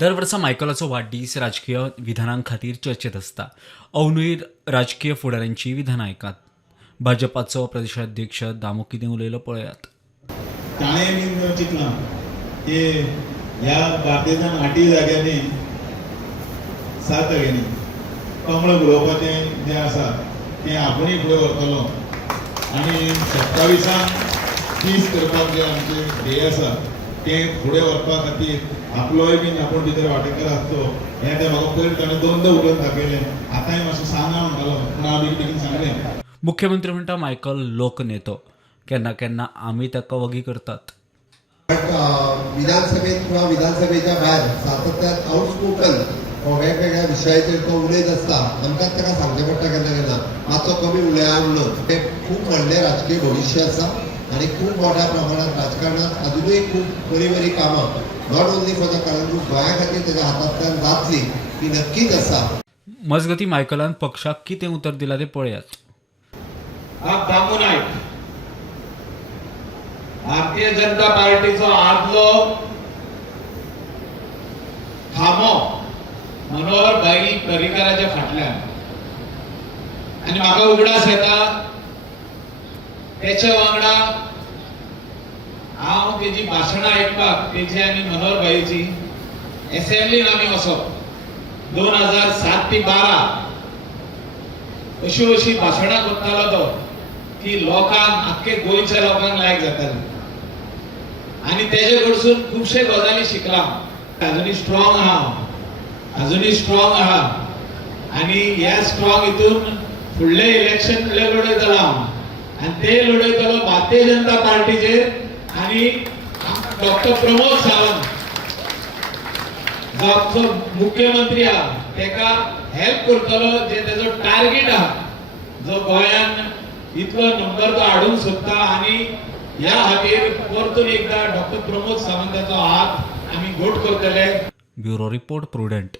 दर वर्सा मायकलाचो वाडदीस राजकीय विधानांखातीर चर्चेत आसता. अवनूय राजकीय फुडाऱ्यांची विधानां आयकात. भाजपाचो प्रदेशाध्यक्ष दामू कितें उलयलो पळयात. ताणें बीन चिंतलां की ह्या बार्देजांत 8 जाग्यांनी 7 जाग्यांनी कमळ घुलोवपाचें जें आसा तें आपुणूय फुडें व्हरतलो आनी 27 तीस करपाक जें आमचें ध्येय आसा तें फुडें व्हरपा खातीर आपलोय बीन आपूण भितर वांटेकार आसचो हें तें म्हाका पयर ताणें दोनदा उलोवन दाखयलें. आतांय मातशें सांगा म्हणटालो पूण हांव बेगीन सांगलें. मुख्यमंत्री म्हणटा मायकल लोकनेतो. केन्ना केन्ना आमी ताका वगी करतात. विधानसभेत किंवा विधानसभेच्या भायर सातत्यान आउटस्पोकन वेगवेगळ्या विशयाचेर तो उलयत आसता. आमकां ताका सांगचें पडटा केन्ना केन्ना मातसो कमी उलया म्हणून. तें खूब व्हडलें राजकीय भविश्य आसा आनी खूब मोठ्या प्रमाणात राजकारणांत अजुनूय खूब बरी बरी कामां not only for the Calangute गोंया खातीर तेज्या हातांतल्यान जातली ती नक्कीच आसा. मजगतीं मायकलान पक्षाक कितें उतर दिलां तें पळयात. दामू नायक भारतीय जनता पार्टीचो आदलो खामो मनोहर भाई पर्रीकाराच्या फाटल्यान आनी म्हाका उगडास येता त्याच्या वांगडा हांव तेजी भाशणां आयकपाक तेजी आनी मनोहर भाईची असेंब्लीन आमी वचप 2007 ते 12 अशी भाशणां करतालो तो की लोकांक आख्खे गोंयच्या लोकांक लायक जाताली आनी तेजे कडसून खुबशे गजाली शिकला. अजुनी स्ट्रॉंग आहा आनी ह्या स्ट्रॉंग हितून फुडले इलेक्शन लढयतलो हांव आनी ते लढयतलो भारतीय जनता पार्टीचेर आनी डॉक्टर प्रमोद सावंत जो आमचो मुख्यमंत्री आहा तेका हेल्प करतलो जे तेजो टार्गेट आहा जो गोंयान इतलो नंबर तो हाडूंक सोदता आनी ह्या खातीर परतून एकदा डॉक्टर प्रमोद सावंताचो हात आमी घोट करतले. Bureau report prudent.